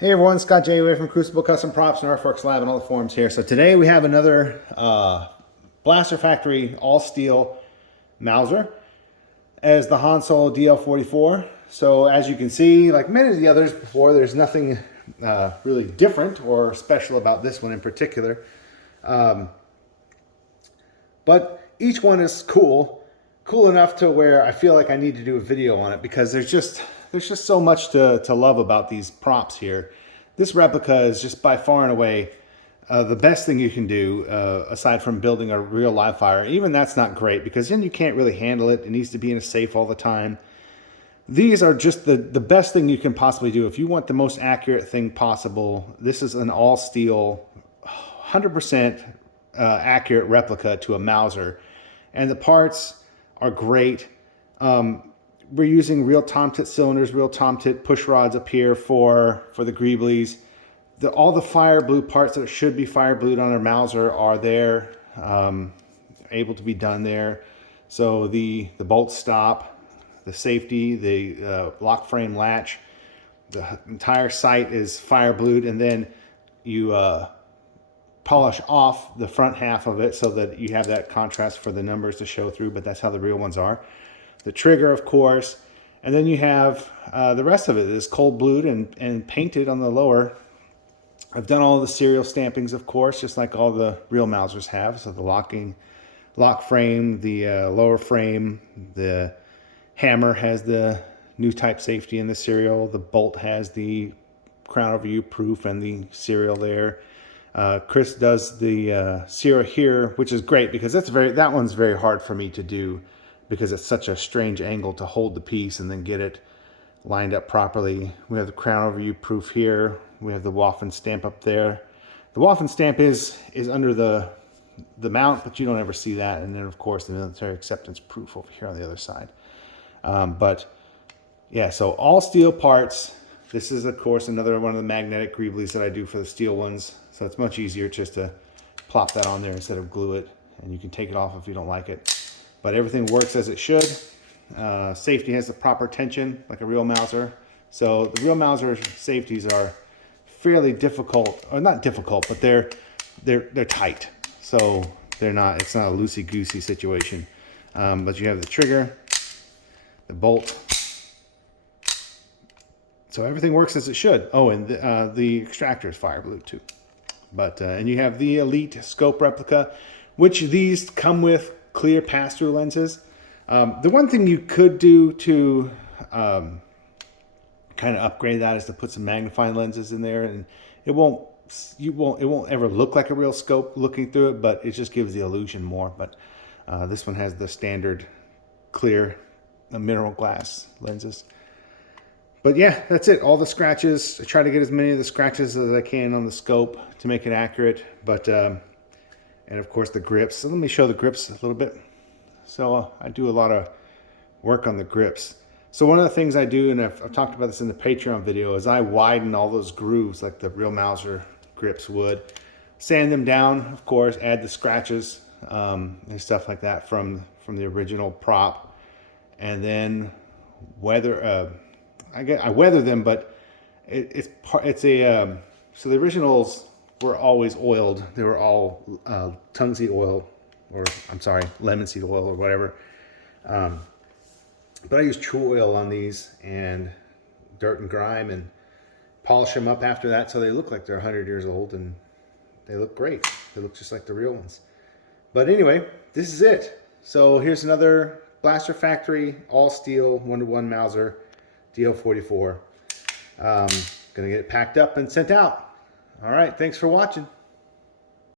Hey everyone, Scott J. Way from Crucible Custom Props and Artworks Lab and all the forums here. So today we have another Blaster Factory all steel Mauser as the Han DL44. So as you can see, like many of the others before, there's nothing really different or special about this one in particular. But each one is cool enough to where I feel like I need to do a video on it because there's just so much to love about these props here. This replica is just by far and away the best thing you can do aside from building a real live fire. Even that's not great because then you can't really handle it. It needs to be in a safe all the time. These are just the best thing you can possibly do. If you want the most accurate thing possible, this is an all steel, 100% accurate replica to a Mauser. And the parts are great. We're using real Tomtit cylinders, real Tomtit push rods up here for the greeblies. All the fire blue parts that should be fire blued on our Mauser are there, able to be done there. So the bolt stop, the safety, the lock frame latch, the entire sight is fire blued, and then you polish off the front half of it so that you have that contrast for the numbers to show through, but that's how the real ones are. The trigger, of course, and then you have the rest of it is cold blued and painted on the lower. I've done all the serial stampings, of course, just like all the real Mausers have. So the lock frame, the lower frame, the hammer has the new type safety in the serial. The bolt has the crown over U proof and the serial there. Chris does the serial here, which is great because that one's very hard for me to do, because it's such a strange angle to hold the piece and then get it lined up properly. We have the crown over U proof here. We have the Waffen stamp up there. The Waffen stamp is under the mount, but you don't ever see that. And then of course the military acceptance proof over here on the other side. But yeah, so all steel parts. This is of course another one of the magnetic greeblies that I do for the steel ones. So it's much easier just to plop that on there instead of glue it. And you can take it off if you don't like it. But everything works as it should. Safety has the proper tension, like a real Mauser. So the real Mauser safeties are fairly difficult, or not difficult, but they're tight. So it's not a loosey-goosey situation. But you have the trigger, the bolt. So everything works as it should. Oh, and the extractor is fire blue too. But and you have the Elite scope replica, which these come with clear pass-through lenses. The one thing you could do to kind of upgrade that is to put some magnifying lenses in there, and it won't ever look like a real scope looking through it, but it just gives the illusion more. But this one has the standard clear mineral glass lenses. But yeah, that's it. All the scratches. I try to get as many of the scratches as I can on the scope to make it accurate. But and of course the grips. So let me show the grips a little bit. So I do a lot of work on the grips. So one of the things I do, and I've talked about this in the Patreon video, is I widen all those grooves like the real Mauser grips would. Sand them down, of course, add the scratches and stuff like that from the original prop. And then I weather them, but so the originals were always oiled. They were all tungsten oil, or I'm sorry, lemon seed oil or whatever. But I use true oil on these and dirt and grime and polish them up after that so they look like they're 100 years old, and they look great. They look just like the real ones. But anyway, this is it. So here's another Blaster Factory all steel 1-to-1 Mauser DL44. Gonna get it packed up and sent out. All right, thanks for watching.